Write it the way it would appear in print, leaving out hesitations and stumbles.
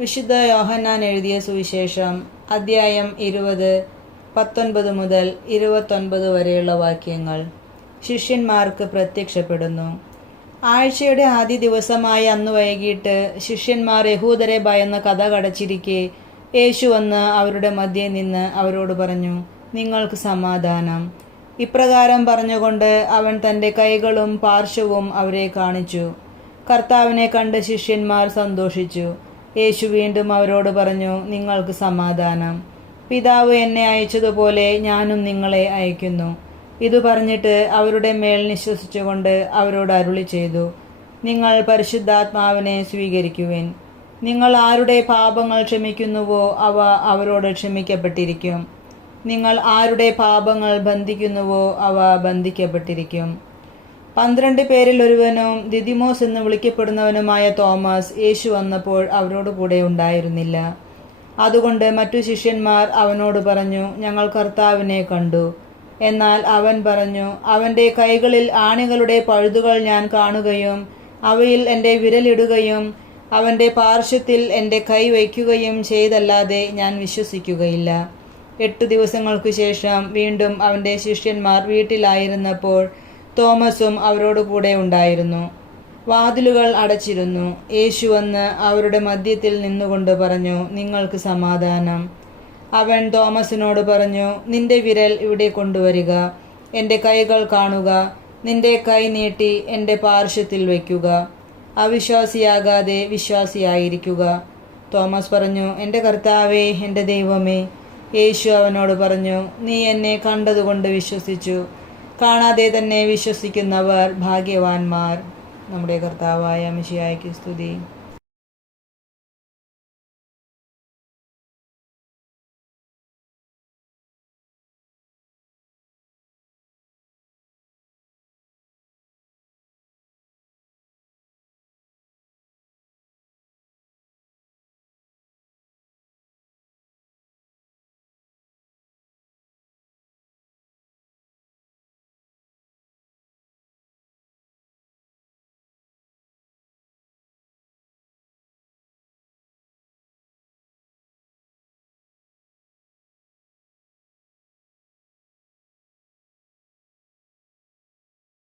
വിശുദ്ധ യോഹന്നാൻ എഴുതിയ സുവിശേഷം അദ്ധ്യായം 20, 19 മുതൽ 29 വരെയുള്ള വാക്യങ്ങൾ. ശിഷ്യന്മാർക്ക് പ്രത്യക്ഷപ്പെടുന്നു. ആഴ്ചയുടെ ആദ്യ ദിവസമായ അന്ന് വൈകിട്ട് ശിഷ്യന്മാർ യഹൂദരെ ഭയന്ന് കഥ കടച്ചിരിക്കെ യേശു വന്ന് അവരുടെ മധ്യേ നിന്ന് അവരോട് പറഞ്ഞു, നിങ്ങൾക്ക് സമാധാനം. ഇപ്രകാരം പറഞ്ഞുകൊണ്ട് അവൻ തൻ്റെ കൈകളും പാർശ്വവും അവരെ കാണിച്ചു. കർത്താവിനെ കണ്ട് ശിഷ്യന്മാർ സന്തോഷിച്ചു. യേശു വീണ്ടും അവരോട് പറഞ്ഞു, നിങ്ങൾക്ക് സമാധാനം. പിതാവ് എന്നെ അയച്ചതുപോലെ ഞാനും നിങ്ങളെ അയക്കുന്നു. ഇതു പറഞ്ഞിട്ട് അവരുടെ മേൽ നിശ്വസിച്ചുകൊണ്ട് അവരോട് അരുളി ചെയ്തു, നിങ്ങൾ പരിശുദ്ധാത്മാവിനെ സ്വീകരിക്കുവിൻ. നിങ്ങൾ ആരുടെ പാപങ്ങൾ ക്ഷമിക്കുന്നുവോ അവ അവരോട് ക്ഷമിക്കപ്പെട്ടിരിക്കും. നിങ്ങൾ ആരുടെ പാപങ്ങൾ ബന്ധിക്കുന്നുവോ അവ ബന്ധിക്കപ്പെട്ടിരിക്കും. 12 പേരിൽ ഒരുവനും ദിദിമോസ് എന്ന് വിളിക്കപ്പെടുന്നവനുമായ തോമസ് യേശു വന്നപ്പോൾ അവരോട് കൂടെ ഉണ്ടായിരുന്നില്ല. അതുകൊണ്ട് മറ്റു ശിഷ്യന്മാർ അവനോട് പറഞ്ഞു, ഞങ്ങൾ കർത്താവിനെ കണ്ടു. എന്നാൽ അവൻ പറഞ്ഞു, അവൻ്റെ കൈകളിൽ ആണികളുടെ പഴുതുകൾ ഞാൻ കാണുകയും അവയിൽ എൻ്റെ വിരലിടുകയും അവൻ്റെ പാർശ്വത്തിൽ എൻ്റെ കൈ വയ്ക്കുകയും ചെയ്തല്ലാതെ ഞാൻ വിശ്വസിക്കുകയില്ല. 8 ദിവസങ്ങൾക്കു ശേഷം വീണ്ടും അവൻ്റെ ശിഷ്യന്മാർ വീട്ടിലായിരുന്നപ്പോൾ തോമസും അവരോട് കൂടെ ഉണ്ടായിരുന്നു. വാതിലുകൾ അടച്ചിരുന്നു. യേശു വന്ന് അവരുടെ മധ്യത്തിൽ നിന്നുകൊണ്ട് പറഞ്ഞു, നിങ്ങൾക്ക് സമാധാനം. അവൻ തോമസിനോട് പറഞ്ഞു, നിന്റെ വിരൽ ഇവിടെ കൊണ്ടുവരിക, എൻ്റെ കൈകൾ കാണുക, നിന്റെ കൈ നീട്ടി എൻ്റെ പാർശ്വത്തിൽ വയ്ക്കുക. അവിശ്വാസിയാകാതെ വിശ്വാസിയായിരിക്കുക. തോമസ് പറഞ്ഞു, എൻ്റെ കർത്താവേ, എൻ്റെ ദൈവമേ. യേശു അവനോട് പറഞ്ഞു, നീ എന്നെ കണ്ടതുകൊണ്ട് വിശ്വസിച്ചു. കാണാതെ തന്നെ വിശ്വസിക്കുന്നവർ ഭാഗ്യവാന്മാർ. നമ്മുടെ കർത്താവായ മിശിഹായ്ക്ക് സ്തുതി.